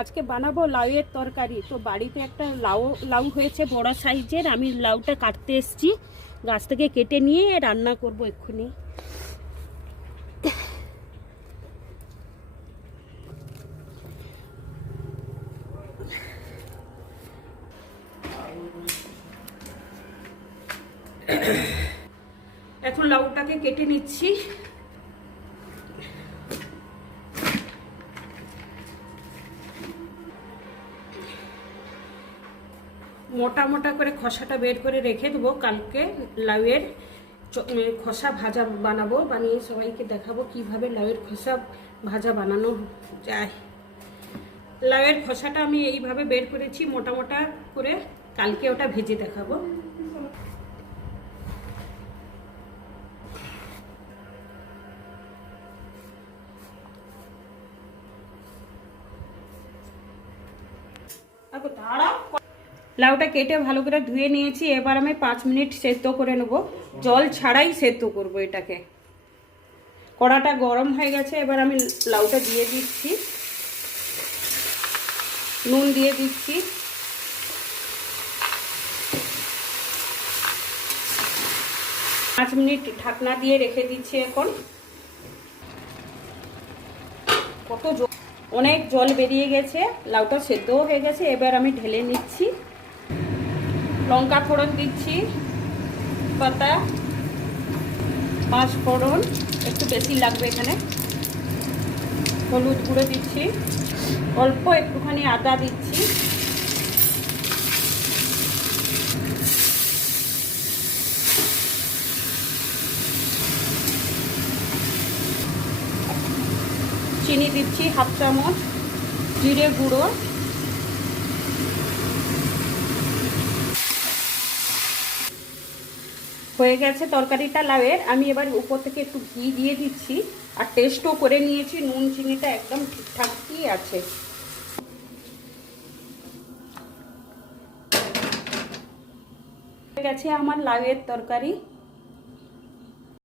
আজকে বানাবো লাউয়ের তরকারি। তো বাড়িতে একটা লাউ হয়েছে বড় সাইজের, আমি লাউটা কাটতে এসেছি, গাছ থেকে কেটে নিয়ে রান্না করব এক্ষুনি। এখন লাউটাকে কেটে নিচ্ছি। মোটা মোটা করে খোসাটা বের করে রেখে দেবো, কালকে লাউয়ের খোসা ভাজা বানাবো, বানিয়ে সবাইকে দেখাবো কিভাবে লাউয়ের খোসা ভাজা বানানো যায়। লাউয়ের খোসাটা আমি এইভাবে বের করেছি মোটা মোটা করে, কালকে ওটা ভেজে দেখাবো। লাউটা কেটে ভালো করে ধুয়ে নিয়েছি, এবার আমি 5 মিনিট সেদ্ধ করে নেব, জল ছাড়াই সেদ্ধ করব এটাকে। কড়াটা গরম হয়ে গেছে, এবার আমি লাউটা দিয়ে দিচ্ছি, নুন দিয়ে দিচ্ছি, পাঁচ মিনিট ঢাকনা দিয়ে রেখে দিচ্ছি। এখন অনেক জল বেরিয়ে গেছে, লাউটা সেদ্ধও হয়ে গেছে, এবার আমি ঢেলে নিচ্ছি। লঙ্কা ফোড়ন দিচ্ছি, পাতা, 5 ফোড়ন, একটু বেশি লাগবে এখানে, হলুদ গুঁড়ো দিচ্ছি, অল্প একটুখানি আদা দিচ্ছি, চিনি দিচ্ছি 1/2 চামচ, জিরে গুঁড়ো, হয়ে গেছে তরকারিটা লাউয়ের। আমি এবার উপর থেকে একটু ঘি দিয়ে দিচ্ছি, আর টেস্টও করে নিয়েছি, নুন চিনিটা একদম ঠিকঠাকই আছে। হয়ে গেছে আমার লাউয়ের তরকারি।